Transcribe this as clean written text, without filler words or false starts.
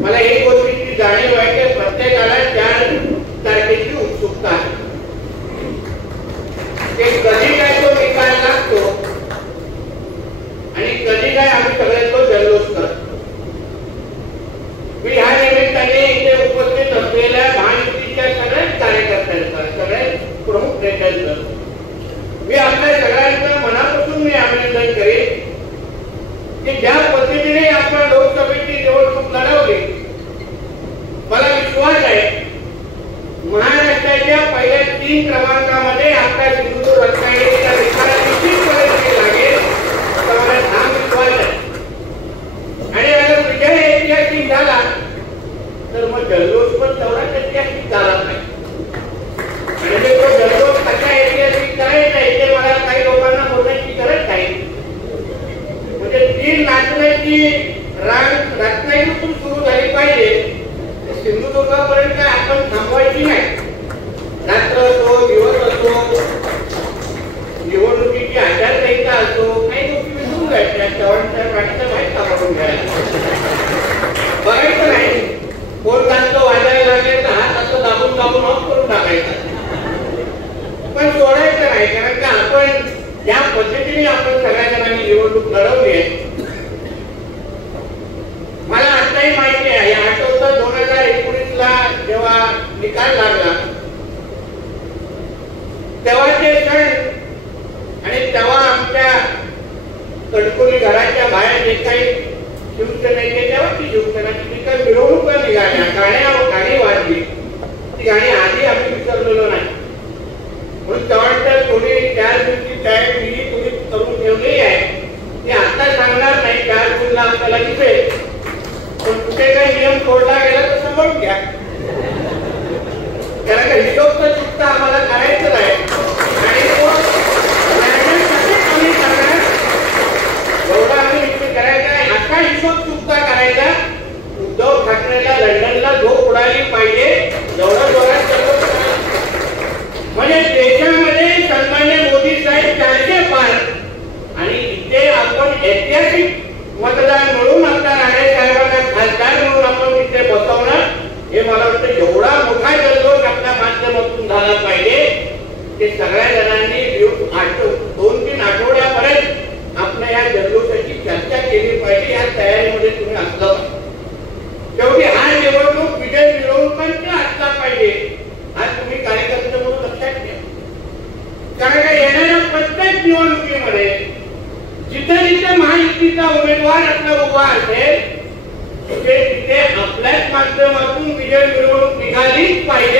मला एक गोष्टीची जाणीव आहे की प्रत्येकाला 4 तारखेची उत्सुकता आहे की कधी काय तो निकाल लागतो आणि कधी काय आम्ही सगळे तो जल्लोष करतो. मी ह्या निमित्ताने इथे उपस्थित असलेल्या महायुतीच्या सगळ्याच कार्यकर्त्यांचा, सगळ्याच प्रमुख नेत्यांचं मी आपल्या सगळ्यांचं मनापासून मी अभिनंदन करेन की ज्या पद्धतीने आपण लोकसभेची निवडणूक लढवली. मला विश्वास आहे महाराष्ट्राच्या पहिल्या 3 क्रमांकामध्ये आपल्या सिंधुदुर्ग रत्नागिरीचा निकाल निश्चितपणे लागेल असा मला ठाम विश्वास आहे. आणि अगर विजय ऐतिहासिक झाला तर मग जल्लोष पण तेवढाच ऐतिहासिक झाला नाही. म्हणजे तो जल्लोष कसा ऐतिहासिक करायचा ते मला काही लोकांना बोलण्याची गरज नाही. म्हणजे ती नाचण्याची रांग रत्नागिरीतून सुरू झाली पाहिजे. सिंधुदुर्गापर्यंत आपण थांबवायची नाही. रात्र असो, दिवस असो, निवडणुकीची आचारसंहिता असो, काही गोष्टी विसरून घ्यायच्या. चव्हाणच्या पाठीचा माहीत काढून घ्यायला बघायचं नाही. कोण जास्त वाजायला लागले तर हात असं दाबून दाबून ऑफ करून टाकायचा, पण सोडायचं नाही. कारण का आपण ज्या पद्धतीने आपण सगळ्या जणांनी निवडणूक लढवली आहे. मला आताही माहिती आहे, आठवतं 2019ला जेव्हा निकाल लागला तेव्हाचे क्षण आणि तेव्हा आमच्या कडकोली घराच्या बाहेर जे काही शिवसेनेचे तेव्हा ती शिवसेनेची जी काही मिरवणुका निघाल्या, गाणी वाजली, ती गाणी आधी आम्ही विसरलेलो नाही. म्हणून चव्हाणच्या थोडी 4 दिवशी तयारी मी थोडी करून ठेवलेली आहे. ती आता सांगणार नाही, 4 जूनला आपल्याला दिसेल. पण कुठे काही नियम तोडला गेला तर समजून घ्या. कारण हिशोब तर चुकता आम्हाला करायचं आहे आणि कमी करणार एवढा आम्ही विचार करायचा आहे. असा हिशोब चुकता करायचा. उद्धव ठाकरेला लंडनला झोप उडाली पाहिजे एवढा जोरात जल्लोष करायचा. म्हणजे देशामध्ये सन्मान्य मोदी साहेब 400 पार आणि इथे आपण ऐतिहासिक मतदान म्हणून आपल्या राणे साहेबांना खासदार म्हणून आपण इथे बसवणार. हे मला वाटतं एवढा मोठा जल्लोष आपल्या माध्यमातून झाला पाहिजे की सगळ्या जणांनी 2-3 आठवड्यापर्यंत आपल्या या जल्लोषाची चर्चा केली पाहिजे. या तयारीमध्ये तुम्ही असलं पाहिजे. शेवटी हा निवडणूक विजय मिरवणुकांचा असला पाहिजे. आज तुम्ही कार्यकर्ते म्हणून लक्षात घ्या. कारण का येणाऱ्या प्रत्येक निवडणुकीमध्ये जिथे जिथे महायुतीचा उमेदवार आपला उभा असेल तिथे आपल्याच माध्यमातून विजय मिरवणूक निघालीच पाहिजे.